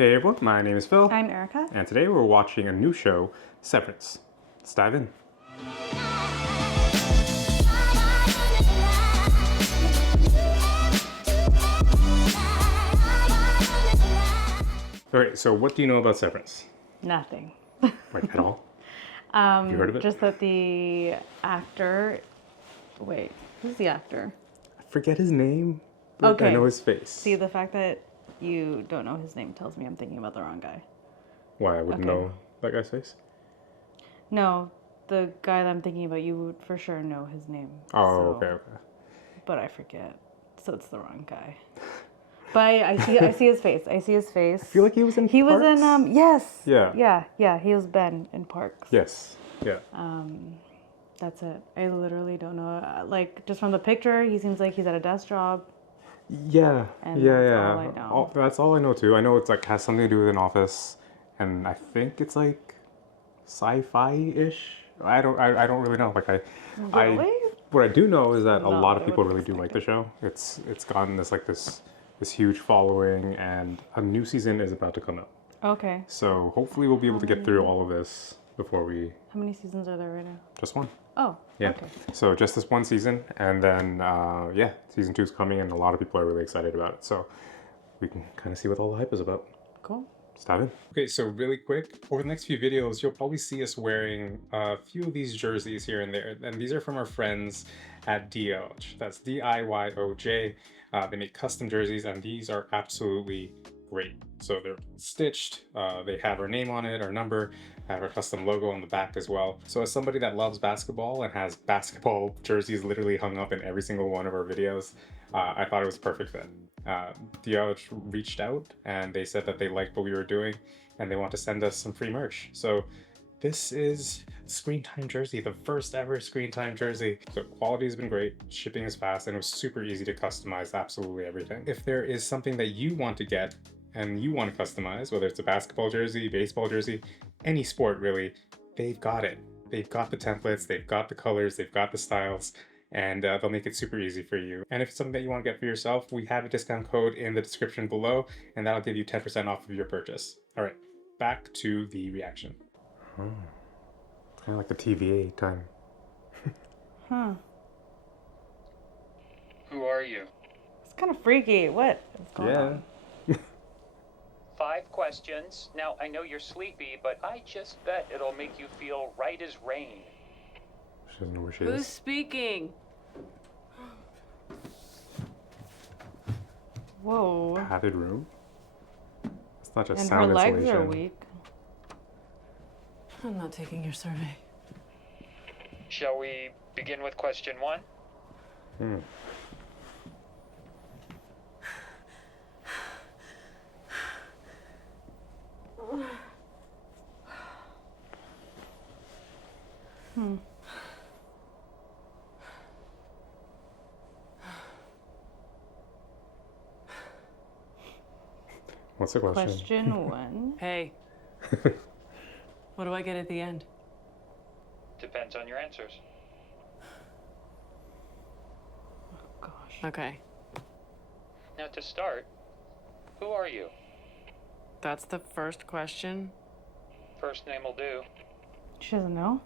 Hey everyone, my name is Phil. I'm Erika. And today we're watching a new show, Severance. Let's dive in. Okay, so what do you know about Severance? Nothing. Like, at all? Have you heard of it? Just that the actor... Wait, who's the actor? I forget his name, but Okay. I know his face. See, the fact that you don't know his name tells me I'm thinking about the wrong guy. Why, I wouldn't know that guy's face? No, the guy that I'm thinking about, you would for sure know his name. Oh, so, okay. But I forget, so it's the wrong guy. But I see his face. I see his face. I feel like he was in Parks. He was in, yes. Yeah. Yeah, he was Ben in Parks. Yes, yeah. That's it. I literally don't know. Like, just from the picture, he seems like he's at a desk job. Yeah, And yeah. that's all I know. That's all I know too. I know it's like has something to do with an office, and I think it's like sci-fi-ish. I don't really know. Like Really? What I do know is that a No, lot of I people wouldn't really do like the expect show. It's gotten this huge following, and a new season is about to come out. Okay. So hopefully we'll be able to get through all of this before we. How many seasons are there right now? Just one. Oh, Yeah. okay. So just this one season, and then season 2 is coming, and a lot of people are really excited about it. So we can kind of see what all the hype is about. Cool. Let's dive in. Okay, so really quick, over the next few videos, you'll probably see us wearing a few of these jerseys here and there, and these are from our friends at Diyoj. That's DIYOJ. They make custom jerseys, and these are absolutely great. So they're stitched, they have our name on it, our number, have our custom logo on the back as well. So as somebody that loves basketball and has basketball jerseys literally hung up in every single one of our videos, I thought it was a perfect fit. Diyoj reached out and they said that they liked what we were doing and they want to send us some free merch. So this is Screen Time jersey, the first ever Screen Time jersey. So quality has been great, shipping is fast, and it was super easy to customize absolutely everything. If there is something that you want to get and you want to customize, whether it's a basketball jersey, baseball jersey, any sport really, they've got it. They've got the templates, they've got the colors, they've got the styles, and they'll make it super easy for you. And if it's something that you want to get for yourself, we have a discount code in the description below, and that'll give you 10% off of your purchase. All right, back to the reaction. It's kind of like the TVA time. Huh. Who are you? It's kind of freaky. What is going on? 5 questions. Now, I know you're sleepy, but I just bet it'll make you feel right as rain. She doesn't know where she Who's is. speaking? Whoa. Padded room? It's not just And sound her legs insulation. are weak. I'm not taking your survey. Shall we begin with question 1? What's the question? Question 1. Hey. What do I get at the end? Depends on your answers. Gosh. Okay. Now, to start, who are you? That's the first question? First name will do. She doesn't know?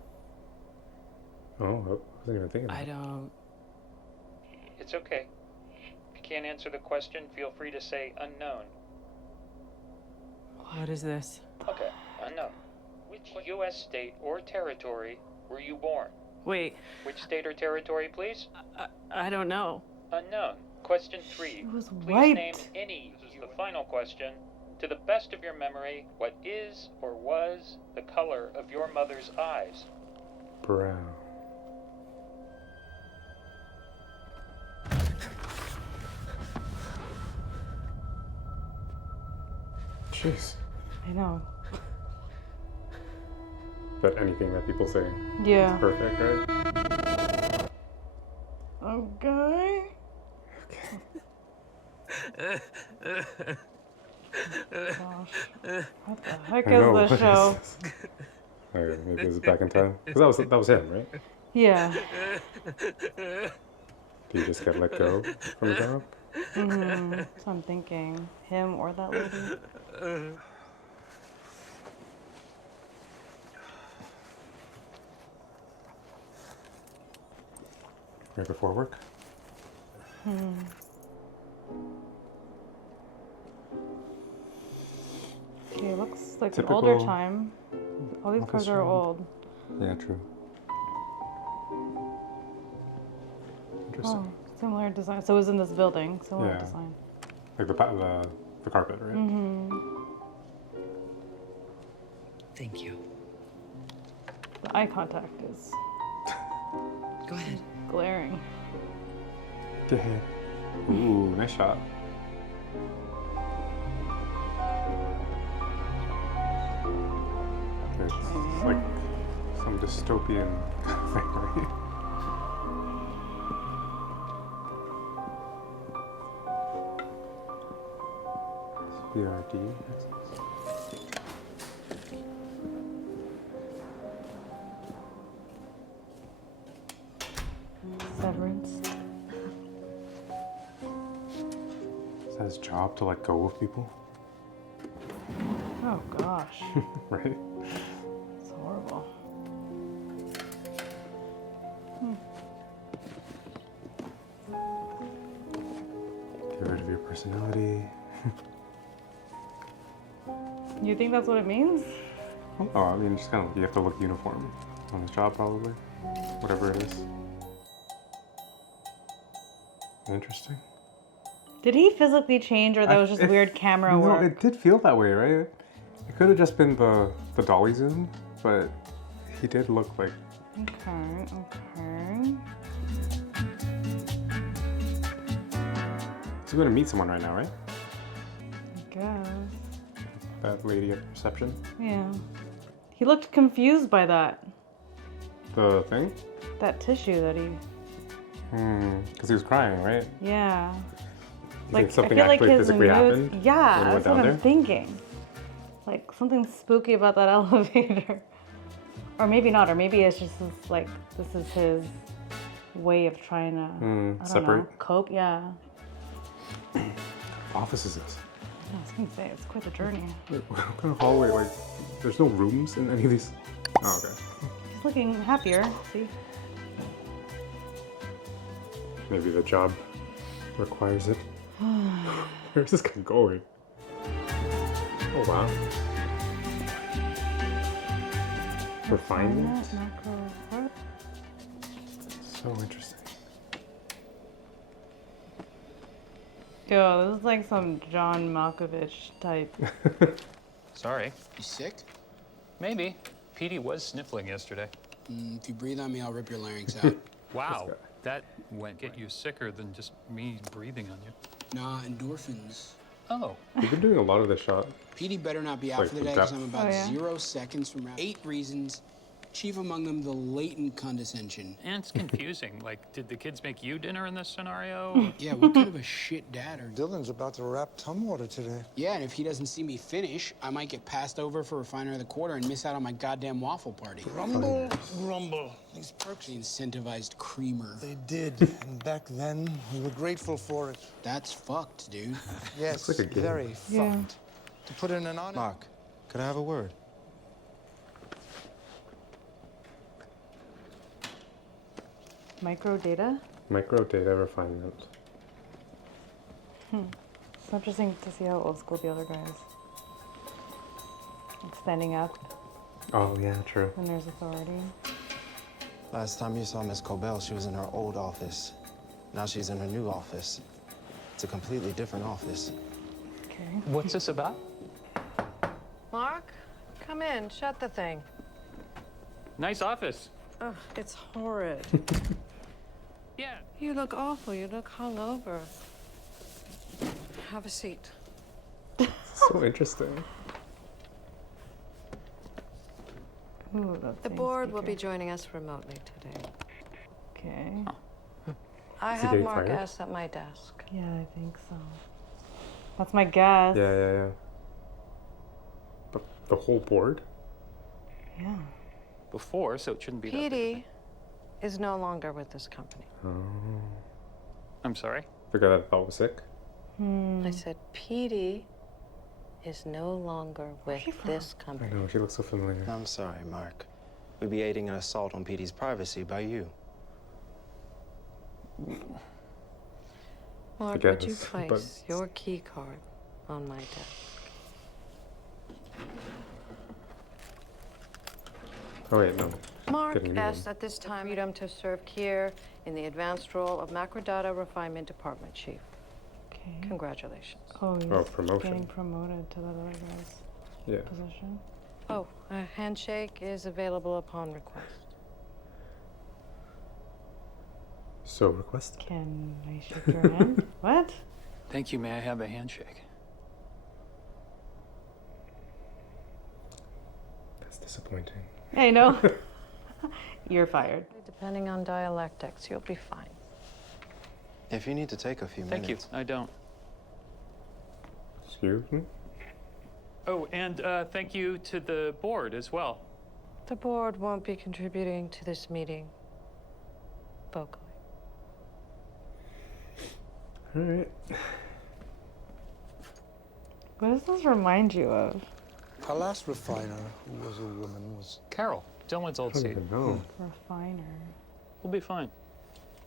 Oh, I wasn't even thinking I that. don't... It's okay. If you can't answer the question, feel free to say unknown. What is this? Okay, unknown. Which U.S. state or territory were you born? Wait, Which state or territory, please? I don't know. Unknown. Question 3. She was Please white. name any. This is the final question. To the best of your memory, what is or was the color of your mother's eyes? Brown. Jeez. I know. But anything that people say Yeah. is perfect, right? Okay. Gosh. What the heck I know, is this what show? is this? Okay, maybe this is back in time. Because that was him, right? Yeah. Do you just get let go from the job? That's what I'm thinking. Him or that lady. Right before work? Okay, looks like an Typical older time. All these office cars are job. old. Yeah, true. Interesting. Oh, similar design. So it was in this building. Similar Yeah. design. Like the carpet, right? Thank you. The eye contact is Go ahead. glaring. Get ahead. Ooh, nice shot. It's like some dystopian thing, right? BRD. Severance. Is that his job to let go of people? Oh gosh. Right? It's horrible. Get rid of your personality. You think that's what it means? Oh, I mean, just kind of, you have to look uniform on his job, probably. Whatever it is. Interesting. Did he physically change, or that was just weird camera No, work? it did feel that way, right? It could have just been the dolly zoom, but he did look like... Okay, okay. He's going to meet someone right now, right? I guess. That lady at reception. Yeah. He looked confused by that. The thing? That tissue that he... Because he was crying, right? Yeah. You think something actually physically happened? when Yeah, he went that's down what there? I'm thinking. Like, something spooky about that elevator. Or maybe not, or maybe it's just this, like, this is his way of trying to, I don't know, separate. cope, yeah. What office is this? I was gonna say, it's quite a journey. What kind of hallway? Like, there's no rooms in any of these? Oh, okay. He's looking happier, see? Maybe the job requires it. Where's this guy going? Oh, wow. Refinement? What? So interesting. Yo, this is like some John Malkovich type. Sorry. You sick? Maybe. Petey was sniffling yesterday. If you breathe on me, I'll rip your larynx out. Wow. That went get you sicker than just me breathing on you. Nah, endorphins. Oh. You've been doing a lot of this shot. Petey better not be out Like for the the day because depth. I'm about Oh, yeah? 0 seconds from round 8 reasons. Chief among them, the latent condescension. And it's confusing. Like, did the kids make you dinner in this scenario? Yeah, what kind of a shit dad are... Dylan's about to wrap Tumwater today. Yeah, and if he doesn't see me finish, I might get passed over for Refiner of the Quarter and miss out on my goddamn waffle party. Grumble, grumble. These perks, The incentivized creamer. they did. And back then, we were grateful for it. That's fucked, dude. Yes, like a game. very Yeah. fucked. To put in an honest... Mark, could I have a word? Microdata? Macrodata Refinement. It's interesting to see how old school the other guy is. Like standing up Oh, yeah, true. when there's authority. Last time you saw Miss Cobell, she was in her old office. Now she's in her new office. It's a completely different office. Okay. What's this about? Mark, come in. Shut the thing. Nice office. Ugh, it's horrid. Yeah. You look awful. You look hungover. Have a seat. So interesting. Ooh, that's The board will be joining us remotely today. Okay. I Is he have getting Mark fired? S at my desk. Yeah, I think so. That's my guess. Yeah. The whole board? Yeah. Before, so it shouldn't be that big. Petey is no longer with this company. Oh. I'm sorry? The guy that I thought was sick. I said, Petey is no longer with this I company. know, she looks so familiar. I'm sorry, Mark. We'd be aiding an assault on Petey's privacy by you. Mark, I would you guess, place but- your key card on my desk? Oh wait, no. Mark Getting a new asks one. at this time freedom to serve here in the advanced role of Macrodata Refinement Department Chief. Okay. Congratulations. Oh, he's promotion. getting promoted to that other guy's Yeah. position. Oh, a handshake is available upon request. So request. Can I shake your hand? What? Thank you. May I have a handshake? That's disappointing. I know. You're fired. Depending on dialectics, you'll be fine. If you need to take a few Thank you. minutes. I don't. Excuse me? Oh, and thank you to the board as well. The board won't be contributing to this meeting vocally. Alright. What does this remind you of? Our last refiner, who was a woman, was... Carol, Dylan's old I don't seat. even know. Refiner. We'll be fine.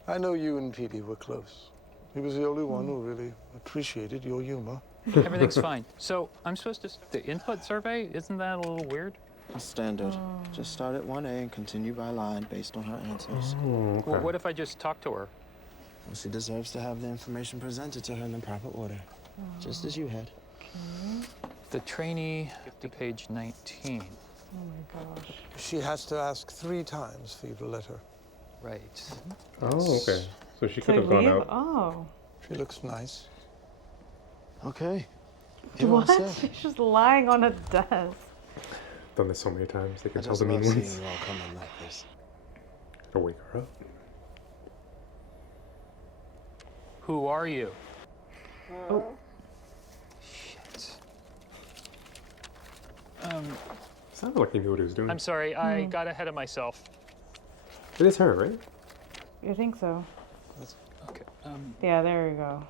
I know you and Petey were close. He was the only one who really appreciated your humor. Everything's fine. So I'm supposed to the input survey? Isn't that a little weird? Standard. Just start at 1A and continue by line based on her answers. Oh, okay. Well, what if I just talk to her? Well, she deserves to have the information presented to her in the proper order. Just as you had. The trainee to page 19. Oh my gosh. She has to ask 3 times for you to let her. Right. Oh, okay. So she To could have gone leave? out. Oh. She looks nice. Okay. You're all What? set. She's just lying on a desk. Done this so many times. They I can tell just the mean love seeing ones. you all come in like this. Gotta wake her up. Who are you? Oh. Shit. Sounded like he knew what he was doing. I'm sorry, I got ahead of myself. It is her, right? You think so? Okay. Yeah, there you go.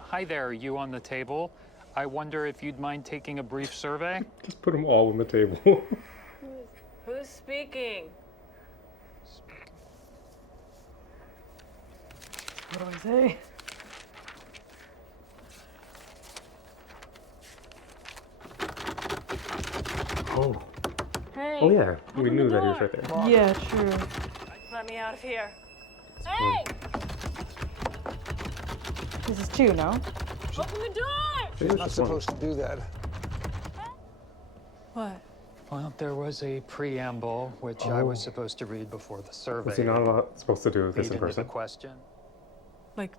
Hi there, you on the table. I wonder if you'd mind taking a brief survey? Just put them all on the table. Who's speaking? What do I say? Oh. Hey. Oh yeah. We open knew the that he was door. right there. Yeah, true. Let me out of here. Hey! This is 2, no? Open the door! It is Not just one. supposed to do that. What? Well, there was a preamble, which I was supposed to read before the survey. Was he not supposed to do this Lead in into the person? question. Like,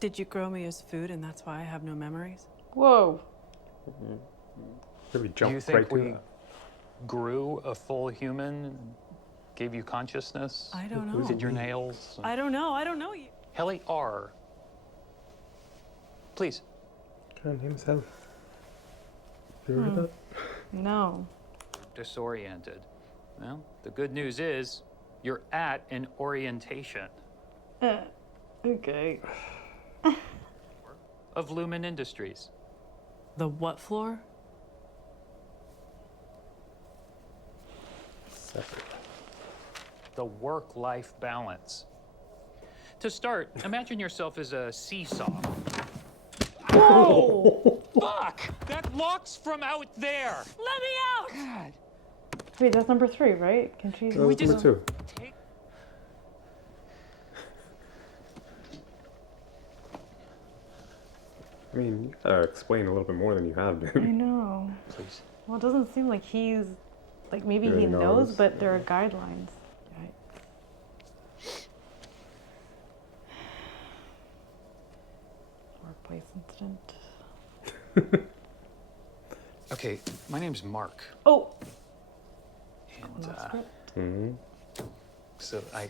did you grow me as food and that's why I have no memories? Whoa. Did we Do jump you think right to we that? grew a full human, gave you consciousness? I don't know. Did your nails? I don't know. I don't know you. Helly R. Please. Her name is Helly. You heard that? No. Disoriented. Well, the good news is you're at an orientation Okay. of Lumon Industries. The what floor? Separate. The work-life balance. To start, imagine yourself as a seesaw. Whoa! Fuck! That locks from out there! Let me out! God. Wait, that's number 3, right? Can she? That was just- number 2. Take... I mean, you gotta explain a little bit more than you have I been. know. Please. Well, it doesn't seem like he's like maybe Yeah, he he knows, knows. but there are guidelines. Right. Workplace incident. Okay, my name's Mark. Oh. And, Not script. Hmm. so a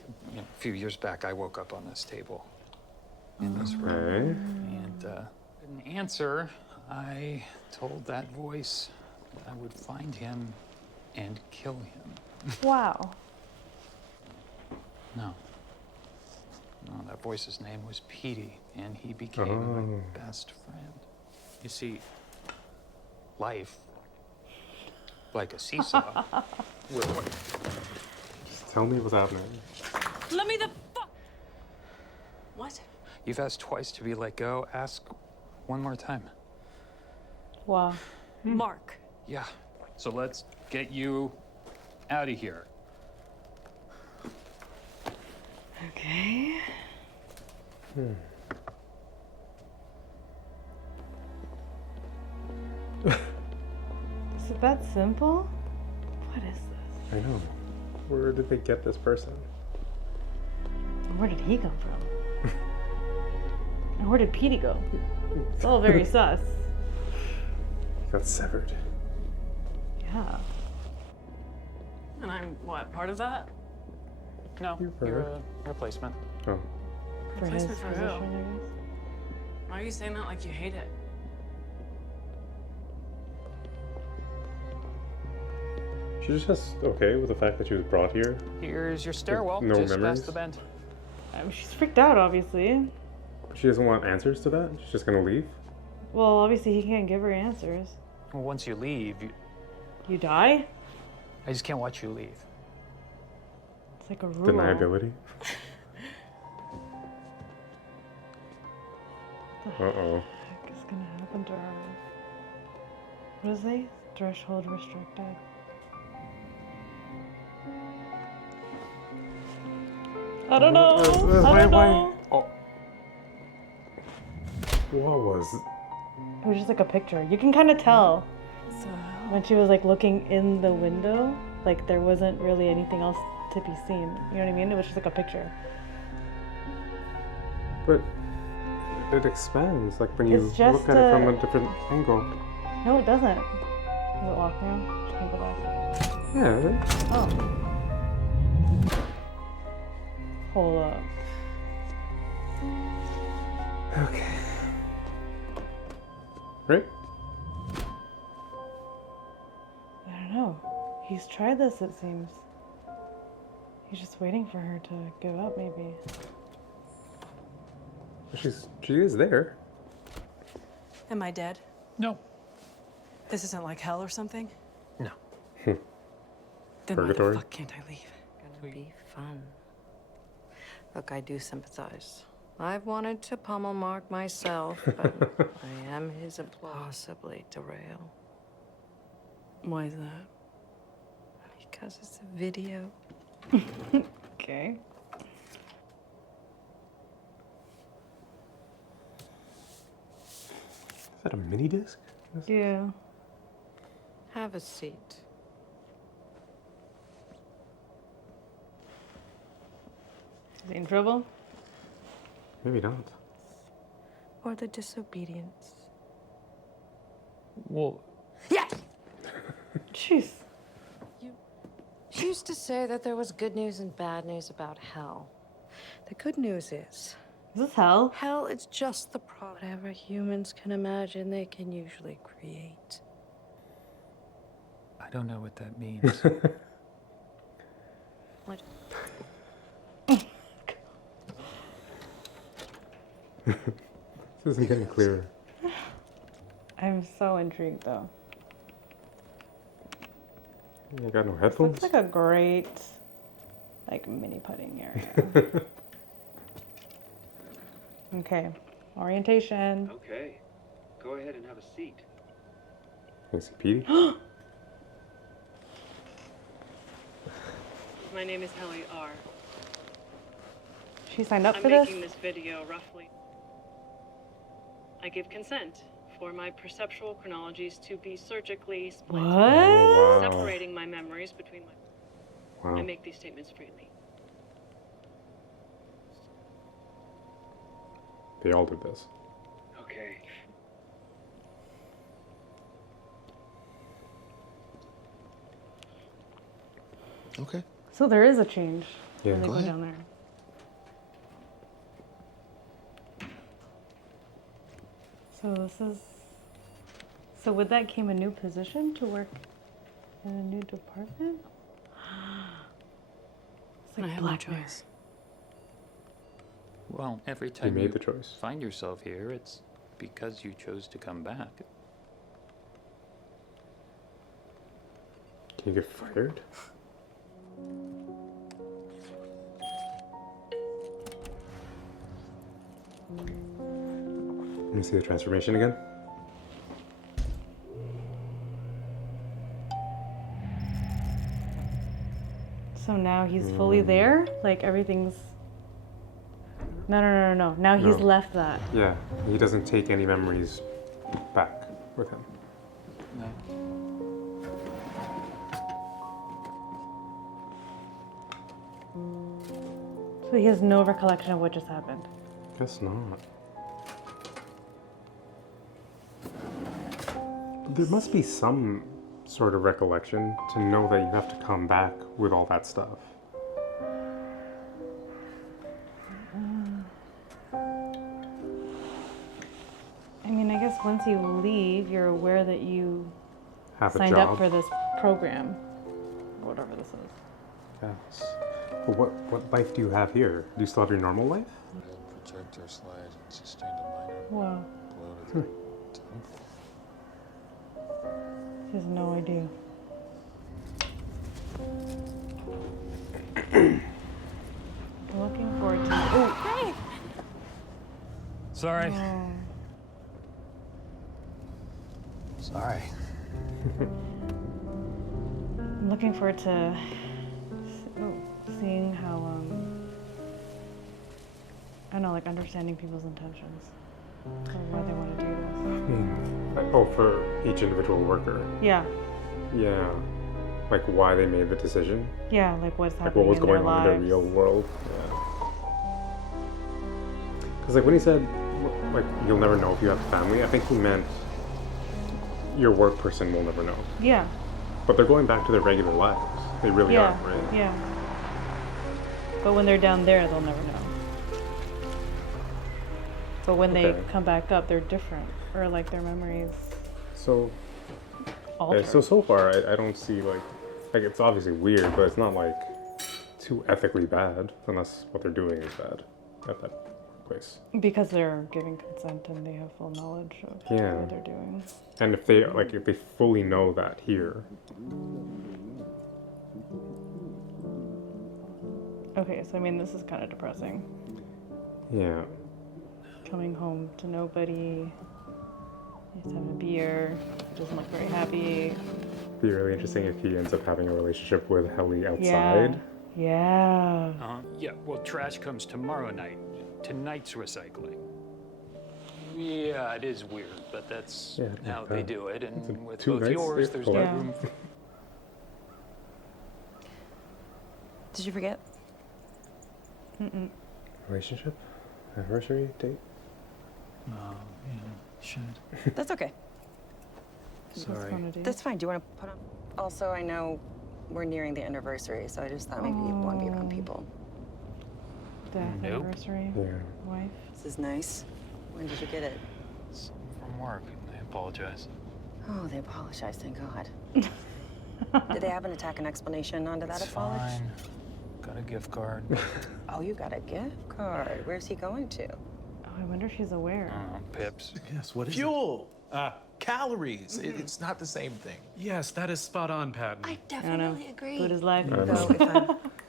few years back, I woke up on this table in this room. Okay. And in answer, I told that voice I would find him and kill him. Wow. No. Oh, that voice's name was Petey, and he became my best friend. You see, life, like a seesaw. Just tell me what's happening. Let me the fuck. What? You've asked twice to be let go. Ask one more time. Wow. Mark. Yeah. So let's get you out of here. Okay. Is it that simple? What is this? I know. Where did they get this person? Where did he come from? And where did Petey go? It's all very sus. He got severed. Yeah. And I'm what, part of that? No, you're a replacement. Oh. For his Replacement for position, who? I guess. Why are you saying that like you hate it? She just okay with the fact that she was brought here. Here's your stairwell. No just memories? past the bend. She's freaked out, obviously. She doesn't want answers to that. She's just gonna leave. Well, obviously he can't give her answers. Well, once you leave, You die? I just can't watch you leave. It's like a rule. Deniability. Uh-oh. What is gonna happen to her? What is they? Threshold restricted. I don't know. I don't know. Oh. What was? It was just like a picture. You can kind of tell So, when she was like looking in the window, like there wasn't really anything else to be seen. You know what I mean? It was just like a picture. But it expands, like when you It's just look at it from a different angle. No, it doesn't. Does it walk now? She can go back. Yeah. Oh. Hold up. Okay. Right? I don't know. He's tried this, it seems. He's just waiting for her to give up, maybe. She is there. am I dead? No. This isn't like hell or something? No. Then why the Purgatory? fuck can't I leave? Gonna be fun. Look, I do sympathize. I've wanted to pummel Mark myself, but I am his employee. Possibly derail. Why is that? Because it's a video. Okay. Is that a mini disc? Yeah. Have a seat. Is he in trouble? Maybe not. Or the disobedience. Well, Jeez. She used to say that there was good news and bad news about hell. The good news Is this hell? hell is just the product. Whatever humans can imagine, they can usually create. I don't know what that means. What? This isn't getting clearer. I'm so intrigued, though. You got no This headphones? looks like a great, like, mini putting area. Okay. Orientation. Okay. Go ahead and have a seat. Can you see Petey? My name is Helly R. She signed up I'm for this? making this video roughly. I give consent for my perceptual chronologies to be surgically split. What? Oh, wow. Separating my memories between my... Wow. I make these statements freely. They all did this. Okay. Okay. So there is a change Yeah. when they Go go ahead. down there. So this is... So with that came a new position to work in a new department? It's I like have no Black Mirror. choice. Well, every time made you the choice. find yourself here, it's because you chose to come back. Can you get fired? Let me see the transformation again. So now he's fully there? Like everything's... No. Now he's left that. Yeah, he doesn't take any memories back with him. No. So he has no recollection of what just happened. Guess not. There must be some sort of recollection to know that you have to come back with all that stuff. I mean, I guess once you leave, you're aware that you Have a signed job. up for this program, or whatever this is. Yes. But what life do you have here? Do you still have your normal life? Projector slide and sustained a minor Wow. blow to the temple. He has no idea. I'm looking forward to... Oh! Hey! Sorry. Oh. Sorry. I'm looking forward to seeing how, I don't know, like understanding people's intentions. Or why they want to do this. Oh, for each individual worker. Yeah. Yeah. Like why they made the decision. Yeah, like what's Like happening what was in going their on in lives. the real world. Yeah. Because like when he said, like you'll never know if you have a family, I think he meant your work person will never know. Yeah. But they're going back to their regular lives. They really are, right? Yeah. But when they're down there, they'll never know. But when they come back up, they're different, or like their memories. So. Altered. Okay, so far I don't see like it's obviously weird, but it's not like too ethically bad, unless what they're doing is bad at that place. Because they're giving consent and they have full knowledge of what they're doing. And if they fully know that here. Okay, so I mean, this is kind of depressing. Yeah. Coming home to nobody. He's having a beer. Doesn't look very happy. It'd be really interesting if he ends up having a relationship with Helly outside. Yeah. Yeah, well, trash comes tomorrow night. Tonight's recycling. Yeah, it is weird, but that's how they do it. And with both yours, there's no room for... Did you forget? Mm-mm. Relationship? Anniversary date? Oh, yeah, should. That's okay. Sorry. That's fine. Do you want to put on? Also, I know we're nearing the anniversary, so I just thought maybe you'd want to be around people. Death anniversary. Yeah. Wife. This is nice. When did you get it? It's from work. I apologize. Oh, they apologize. Thank God. Did they have an attack and explanation onto that apology? Fine. Got a gift card. Oh, you got a gift card. Where's he going to? Oh, I wonder if she's aware. Pips. Yes, what is Fuel! Calories. It's not the same thing. Yes, that is spot on, Patton. I definitely agree. Food is life.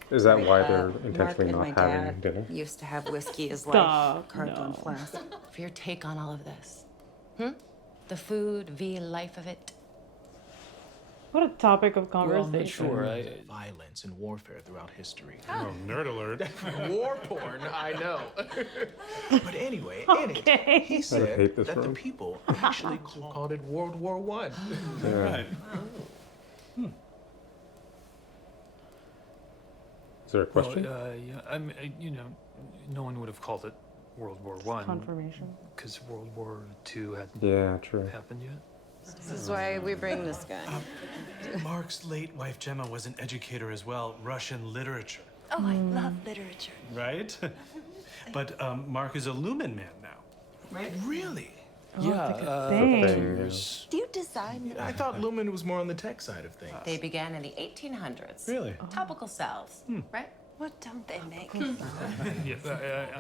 Is that why they're Mark intentionally and my not having dad dinner? used to have whiskey as Stop, life carved on flask. For your take on all of this. The food, via life of it. What a topic of conversation. Violence and warfare throughout history. Oh, nerd alert. War porn, I know. But anyway, in it, he said that the people actually called it World War I. Yeah. Is there a question? Well, yeah, I mean, no one would have called it World War I. Confirmation. Because World War II hadn't True. happened yet. This is why we bring this guy. Mark's late wife Gemma was an educator as well, Russian literature. Oh, I love literature. Right? But Mark is a Lumon man now. Right? Really? Do you design? I thought Lumon was more on the tech side of things. They began in the 1800s. Really? Topical salves, right? What don't they make?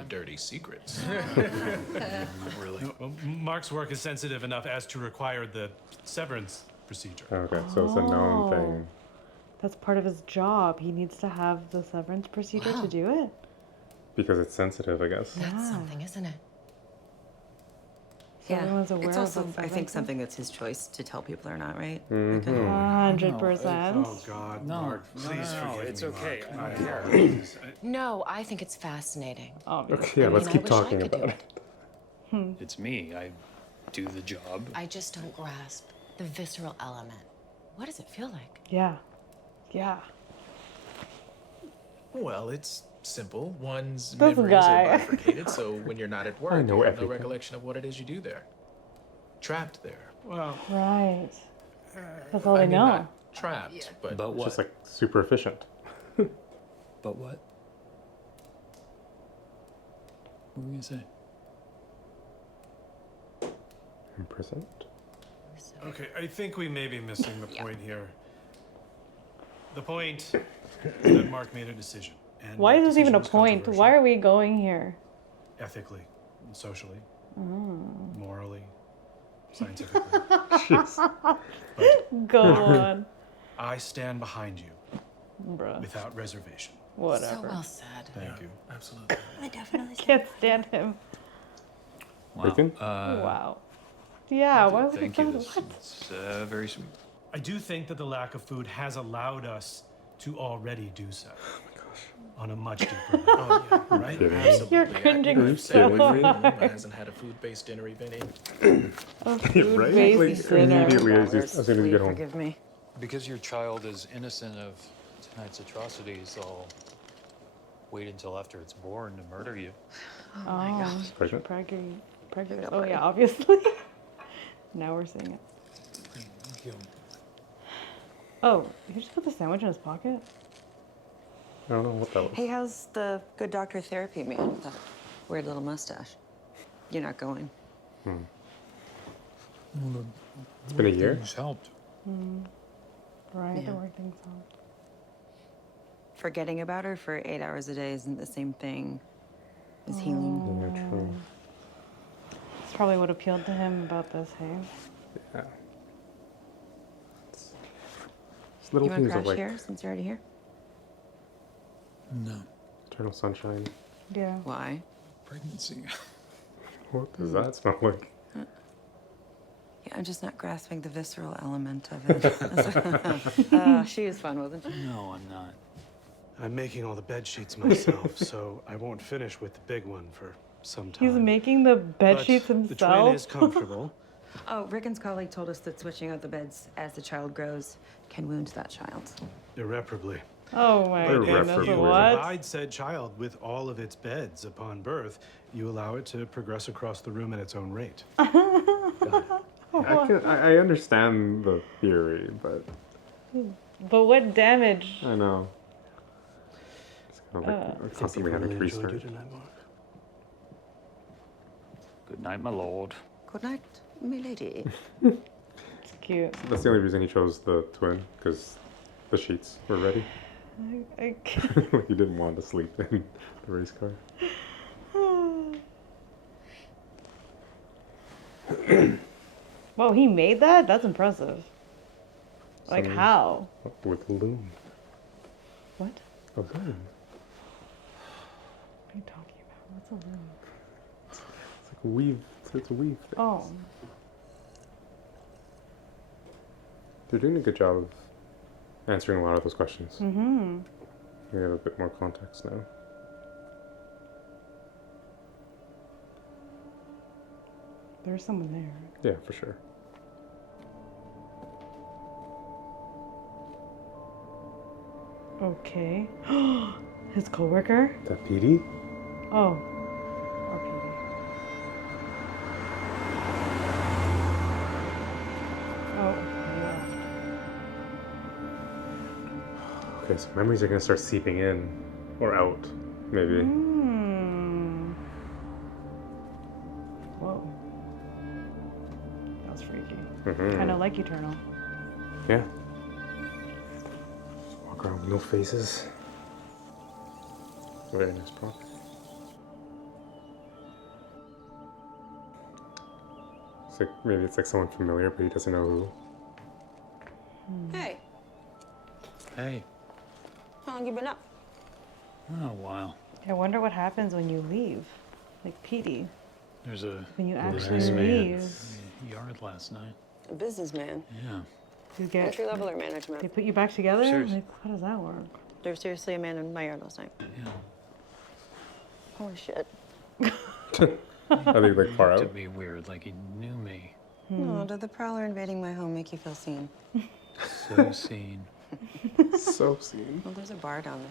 Dirty secrets. Really? Well, Mark's work is sensitive enough as to require the severance procedure. Okay, so it's a known thing. That's part of his job. He needs to have the severance procedure to do it. Because it's sensitive, I guess. That's something, isn't it? So everyone's aware It's also, of what I think, severance something that's his choice to tell people or not, right? 100%. Oh God, No, Mark, please forgive it's me, okay. Mark. I don't care. No, I think it's fascinating. Okay, yeah, let's keep talking about it. It's me. I do the job. I just don't grasp the visceral element. What does it feel like? Yeah. Yeah. Well, it's simple. One's This memories guy. are bifurcated, so when you're not at work, I know you have everything. no recollection of what it is you do there. Trapped there. Well, Right. That's all they I mean, know. not trapped, but But what? Just like super efficient. But what? What were you gonna say? Imprisoned? okay, I think we may be missing the point here. The point is that Mark made a decision. And Why that is this even a decision was point? Why are we going here? ethically, and socially, Oh. morally, scientifically. Go on. I stand behind you Bruh. without reservation. Whatever. So well said. Thank you. absolutely. I definitely Can't stand him. Bacon? Wow. Yeah, why would he Thank say you. that? It's very sweet. I do think that the lack of food has allowed us to already do so. Oh my gosh. On a much deeper level. Oh, yeah, right? Kidding. Absolutely. You're cringing I've so said hard. Luma hasn't had a food-based dinner even in A Right? food-based Like, dinner. immediately as soon as you get home. Forgive me. Because your child is innocent of tonight's atrocities, I'll wait until after it's born to murder you. Oh my gosh. Pregnant? Pregnant. Oh yeah, obviously. Now we're seeing it. Thank you. Oh, you just put the sandwich in his pocket? I don't know what that was. Hey, how's the good doctor therapy man with that weird little mustache? You're not going. It's been a year? Things helped. Right, Yeah. the work things out. Forgetting about her for 8 hours a day isn't the same thing as healing. Yeah, true. That's probably what appealed to him about this, hey? Yeah. It's little You want things to of crash like here since you're already here? No. eternal sunshine. Yeah. Why? Pregnancy. What does that smell like? Yeah, I'm just not grasping the visceral element of it. She was fun, wasn't she? No, I'm not. I'm making all the bed sheets myself, so I won't finish with the big one for some time. He's making the bed sheets himself. The twin is comfortable. Oh, Rickon's colleague told us that switching out the beds as the child grows can wound that child. Irreparably. Oh my But if goodness, you what? provide said child with all of its beds upon birth, you allow it to progress across the room at its own rate. I understand the theory, but But what damage? I know. It's kind of like constantly having to restart. Good night, my lord. Good night, milady. It's cute. That's the only reason he chose the twin, because the sheets were ready. I He didn't want to sleep in the race car. Whoa, he made that? That's impressive. Like, Some- how? With loom. What? A loom. What are you talking about? What's a loom? It's like a weave. It's a weave thing. Oh. They're doing a good job of answering a lot of those questions. Mm-hmm. We have a bit more context now. There's someone there. Yeah, for sure. Okay. His coworker? Is that Petey? Oh. Or Petey. Oh, yeah. Okay, so memories are gonna start seeping in. Or out, maybe. Hmm. Whoa. That was freaky. Mhm. Kind of like Eternal. Yeah. Just walk around with no faces. Very nice prop. It's like, maybe it's like someone familiar, but he doesn't know who. Hey, Hey. how long you been up? Oh, wow. I wonder what happens when you leave. Like Petey. There's a When you actually businessman's leave. yard last night. A businessman. Yeah. You get, Entry level or management? they put you back together? Seriously. Like, how does that work? There's seriously a man in my yard last night. Yeah. Holy shit. Are they like far To out? be weird, like he knew me. Oh, did the prowler invading my home make you feel seen? So seen. So seen. Well, there's a bar down the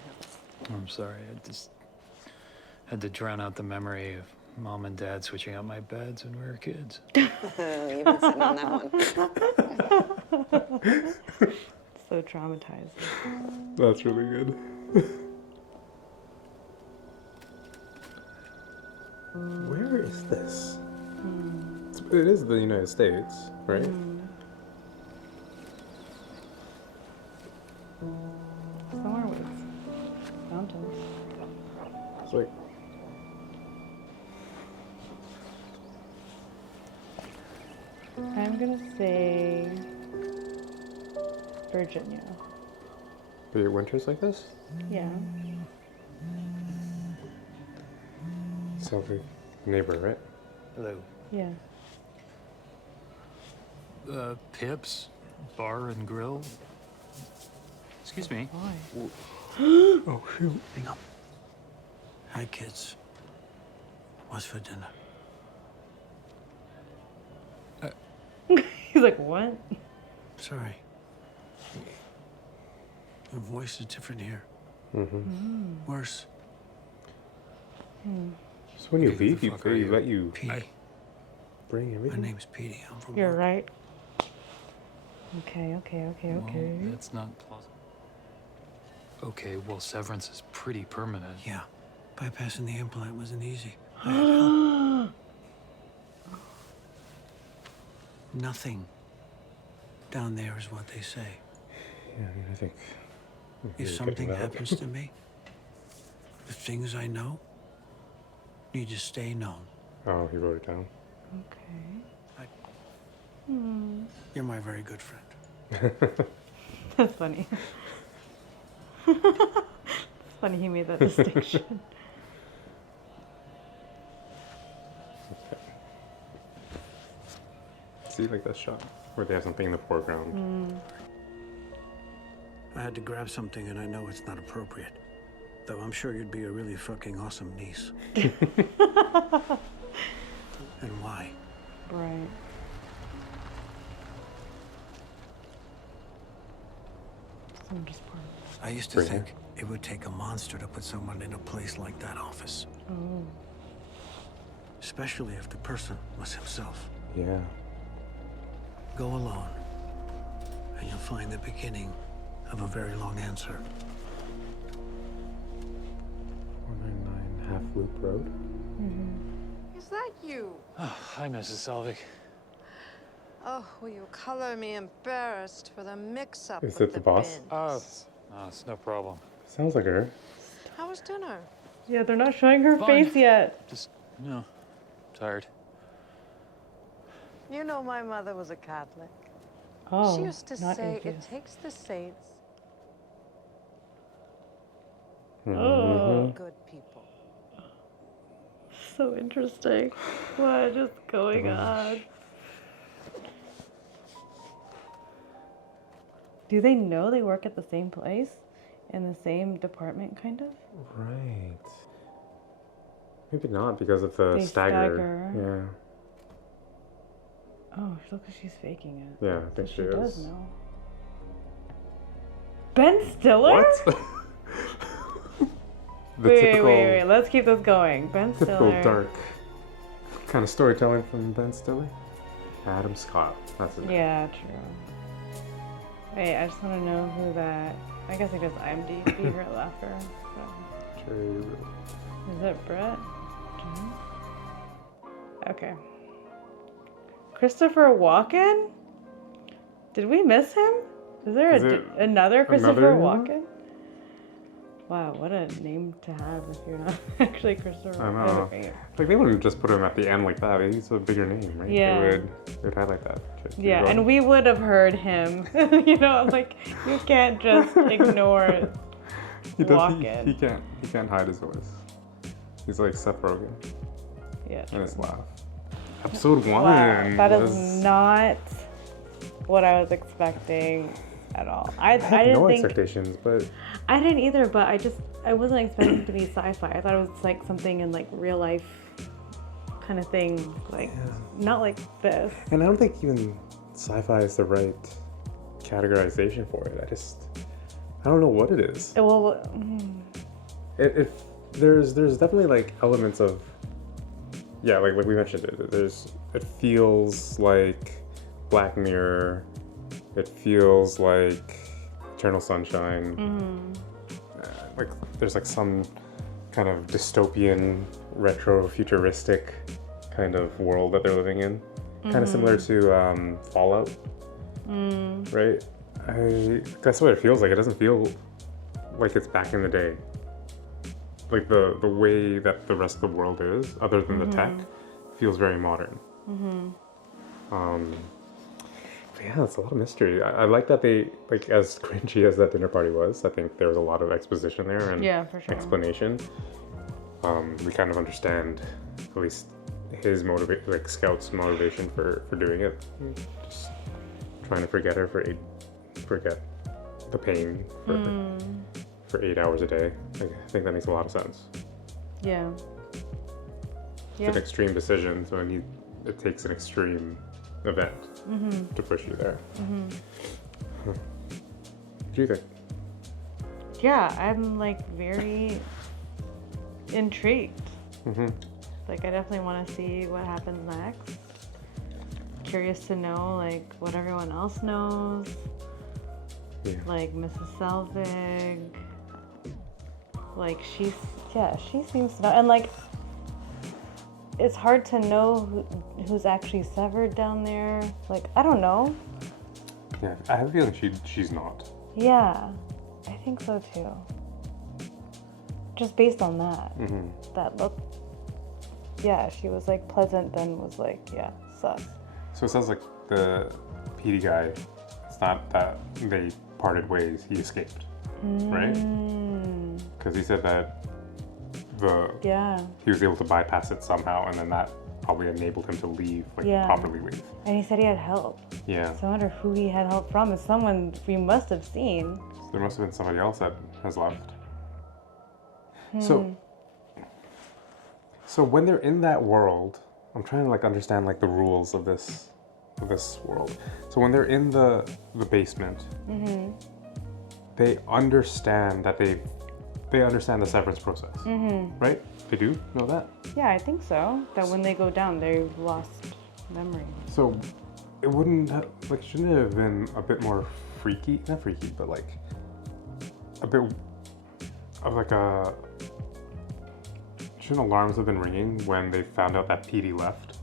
hill. I'm sorry, I just had to drown out the memory of Mom and Dad switching out my beds when we were kids. You've been sitting on that one. So traumatizing. That's really good. Where is this? It is the United States, right? Somewhere with mountains. It's like I'm gonna say Virginia. are your winters like this? Yeah. Sounds like neighbor, right? Hello. Yeah. Pips, Bar and Grill. Excuse me. Why? Oh, shoot. Hang up. Hi, kids. What's for dinner? He's like, what? Sorry. Your voice is different here. Worse. So when you Okay, who leave, the you fuck are you? let you Petey. bring My everything. name's Petey. I'm from You're work. right. Okay. Well, that's not plausible. Okay, well, severance is pretty permanent. Yeah. Bypassing the implant wasn't easy. Nothing down there is what they say. Yeah, I mean, I think. If something happens to me, the things I know need to stay known. Oh, he wrote it down. Okay. You're my very good friend. That's funny. It's funny he made that distinction. See, like that shot where they have something in the foreground. I had to grab something and I know it's not appropriate. Though I'm sure you'd be a really fucking awesome niece. And why? Right. Someone just parked. I used to think it would take a monster to put someone in a place like that office. Oh. Especially if the person was himself. Yeah. Go alone, and you'll find the beginning of a very long answer. 499 Half Loop Road. Is that you? Oh, hi, Mrs. Selvig. Oh, will you color me embarrassed for the mix-up Is with it the boss? bins? Oh, no, it's no problem. Sounds like her. How was dinner? Yeah, they're not showing her Fine. face yet. Just, tired. You know my mother was a Catholic. Oh, She used to not say it atheist. takes the saints, Oh, good people. so interesting. What is going on? Do they know they work at the same place? In the same department, kind of? Right. Maybe not because of the They stagger. stagger. Oh, look, she's faking it. Yeah. Yeah, I think So she does is. know. Ben Stiller? What? The Wait. Let's keep this going. Ben typical Stiller. dark kind of storytelling from Ben Stiller. Adam Scott. That's his name. Yeah, true. Wait, I just want to know who that. I guess I guess IMDb her laugher. So. True. Is it Brett? John? Okay. Christopher Walken? Did we miss him? Is there Is it another Christopher another one? Walken? Wow, what a name to have if you're not actually Christopher. I know. Like, they wouldn't just put him at the end like that. He's a bigger name, right? Yeah. They would highlight that. Yeah, and we would have heard him. You know, like, you can't just ignore Walken. He can't hide his voice. He's like Seth Rogen. Yeah. And his laugh. Episode 1. Wow, that is not what I was expecting at all. I didn't no think, expectations, but I didn't either, but I wasn't expecting it to be sci-fi. I thought it was like something in like real life kind of thing, like not like this. And I don't think even sci-fi is the right categorization for it. I don't know what it is. Well, there's definitely like elements of, yeah, like we mentioned it feels like Black Mirror. It feels like Eternal Sunshine. Like there's like some kind of dystopian, retro futuristic kind of world that they're living in. Kind of similar to Fallout, right? That's what it feels like. It doesn't feel like it's back in the day. Like the way that the rest of the world is, other than the tech, feels very modern. Yeah, it's a lot of mystery. I like that they, like, as cringy as that dinner party was, I think there was a lot of exposition there and for sure. explanation. We kind of understand at least his Scout's motivation for doing it. Just trying to forget the pain for 8 hours a day. I think that makes a lot of sense. Yeah. It's an extreme decision, so it takes an extreme event to push you there. What do you think? Yeah, I'm like very intrigued. Like I definitely want to see what happens next. Curious to know like what everyone else knows. Like Mrs. Selvig. Like she seems to know, and like it's hard to know who's actually severed down there. Like I don't know. Yeah, I have a feeling she's not. Yeah, I think so too. Just based on that, that look. Yeah, she was like pleasant, then was like, yeah, sus. So it sounds like the Petey guy, it's not that they parted ways, he escaped, right? Because he said that he was able to bypass it somehow, and then that probably enabled him to leave, properly leave. And he said he had help. Yeah. So I wonder who he had help from. It's someone we must have seen. So there must have been somebody else that has left. So when they're in that world, I'm trying to like understand like the rules of this world. So when they're in the basement, they understand that they understand the severance process, right? They do know that? Yeah, I think so. That when they go down, they've lost memory. So it wouldn't shouldn't it have been a bit more freaky? Not freaky, but like a bit of like a. Shouldn't alarms have been ringing when they found out that Petey left?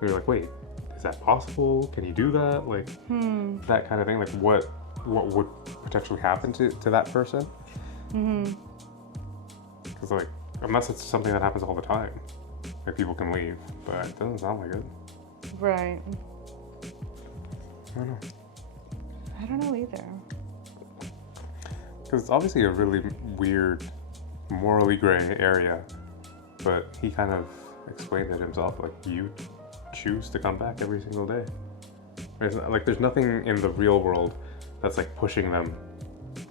We were like, wait, is that possible? Can he do that? Like that kind of thing. Like what would potentially happen to that person? Because like unless it's something that happens all the time, like people can leave, but it doesn't sound like it. Right. I don't know. I don't know either. Because it's obviously a really weird, morally gray area, but he kind of explained it himself. Like you choose to come back every single day. There's nothing in the real world that's like pushing them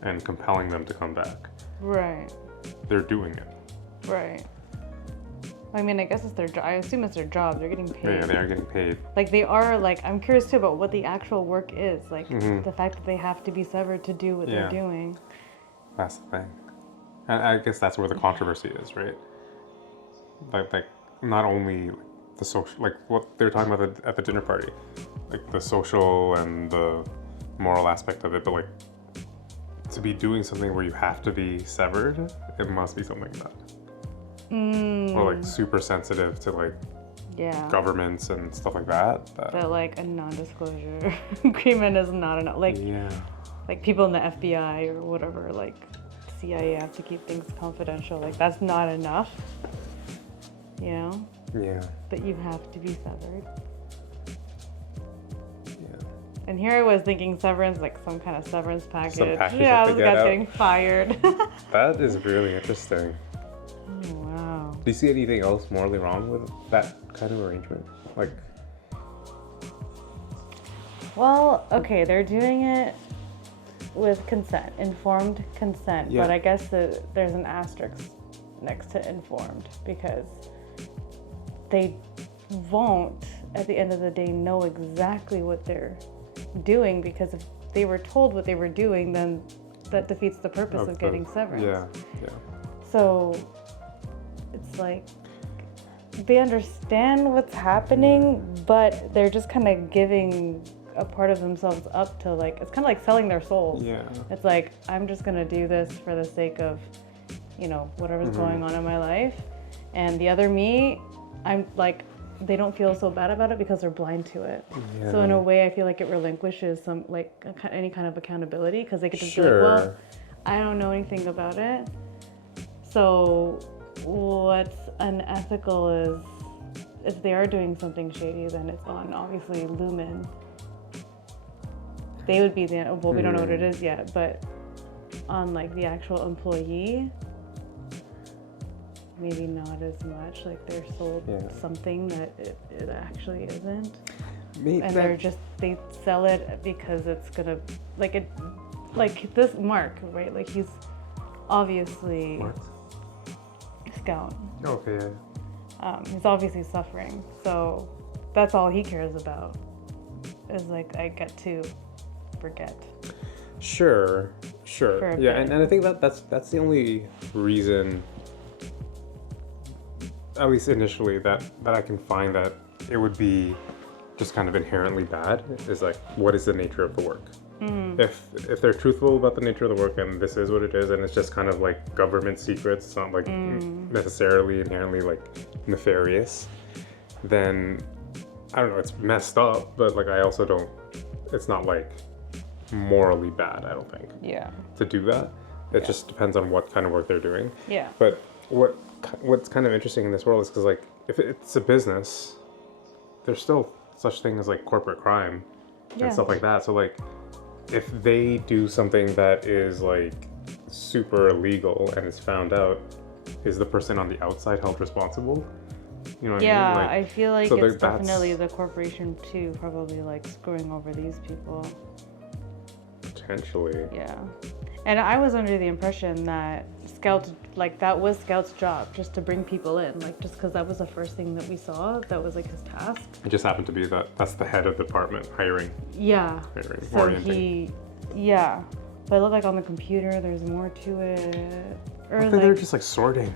and compelling them to come back. Right. They're doing it. Right. I mean, I guess it's their job. I assume it's their job. They're getting paid. Yeah, they are getting paid. Like they are, like, I'm curious too about what the actual work is. Like the fact that they have to be severed to do what they're doing. That's the thing. And I guess that's where the controversy is, right? Like not only the social, like what they were talking about at the dinner party, like the social and the moral aspect of it, but like to be doing something where you have to be severed, it must be something bad. Or like super sensitive to like governments and stuff like that. That like a non-disclosure agreement is not enough. Like like people in the FBI or whatever, like CIA have to keep things confidential. Like, that's not enough, you know? Yeah. That you have to be severed. And here I was thinking severance, like some kind of severance package. Yeah, this guy's getting fired. That is really interesting. Oh, wow. Do you see anything else morally wrong with that kind of arrangement? Like, well, okay, they're doing it with consent, informed consent. Yeah. But I guess there's an asterisk next to informed because they won't, at the end of the day, know exactly what they're doing, because if they were told what they were doing, then that defeats the purpose of getting severance. Yeah, yeah. So it's like they understand what's happening, but they're just kind of giving a part of themselves up to, like, it's kind of like selling their souls. Yeah. It's like, I'm just gonna do this for the sake of, you know, whatever's going on in my life, and the other me, I'm like, they don't feel so bad about it because they're blind to it. Yeah. So in a way, I feel like it relinquishes some, like, any kind of accountability, because they could just be like, well, I don't know anything about it. So what's unethical is if they are doing something shady, then it's on, obviously, Lumon. They would be the, well, we don't know what it is yet, but on, like, the actual employee, maybe not as much. Like, they're sold something that it actually isn't. And they sell it because it's gonna, like, it, like this Mark, right? Like, he's obviously Scout. Okay. He's obviously suffering, so that's all he cares about. Is like, I get to forget. Sure. Yeah, and I think that's the only reason, at least initially, that I can find that it would be just kind of inherently bad, is like, what is the nature of the work? If they're truthful about the nature of the work and this is what it is, and it's just kind of like government secrets, it's not like necessarily inherently like nefarious, then I don't know, it's messed up, but like I also don't, it's not like morally bad, I don't think. Yeah. To do that. It just depends on what kind of work they're doing. Yeah. But what's kind of interesting in this world is because, like, if it's a business, there's still such thing as like corporate crime and stuff like that. So like, if they do something that is like super illegal and is found out, is the person on the outside held responsible? You know what I mean? Like, I feel like so it's definitely the corporation too, probably like screwing over these people. Potentially. Yeah. And I was under the impression that Scout, like, that was Scout's job, just to bring people in, like, just because that was the first thing that we saw, that was like his task. It just happened to be that's the head of the department, hiring. Yeah. So orienting. But it looked like on the computer there's more to it. Or I think like, they're just like sorting.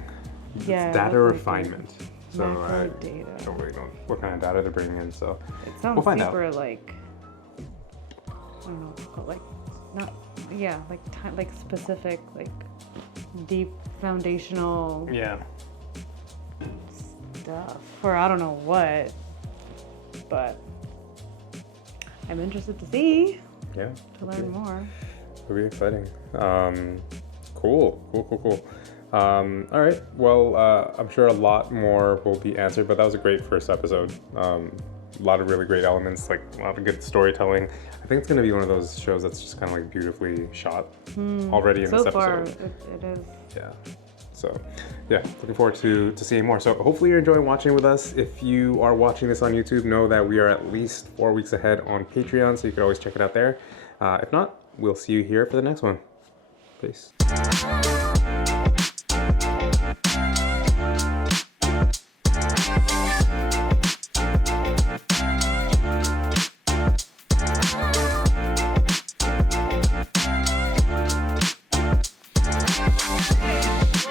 Yeah. It's data refinement. So I data. don't really know what kind of data they're bringing in. So it sounds we'll find super out. Like, I don't know, but like, not, like specific, like deep foundational stuff for I don't know what, but I'm interested to see. Yeah. To learn more. It'll be exciting. Cool. All right. Well, I'm sure a lot more will be answered, but that was a great first episode. A lot of really great elements, like a lot of good storytelling. I think it's going to be one of those shows that's just kind of like beautifully shot already in this episode. So far, it is. Yeah. So, yeah, looking forward to seeing more. So hopefully you're enjoying watching with us. If you are watching this on YouTube, know that we are at least 4 weeks ahead on Patreon, so you can always check it out there. If not, we'll see you here for the next one. Peace.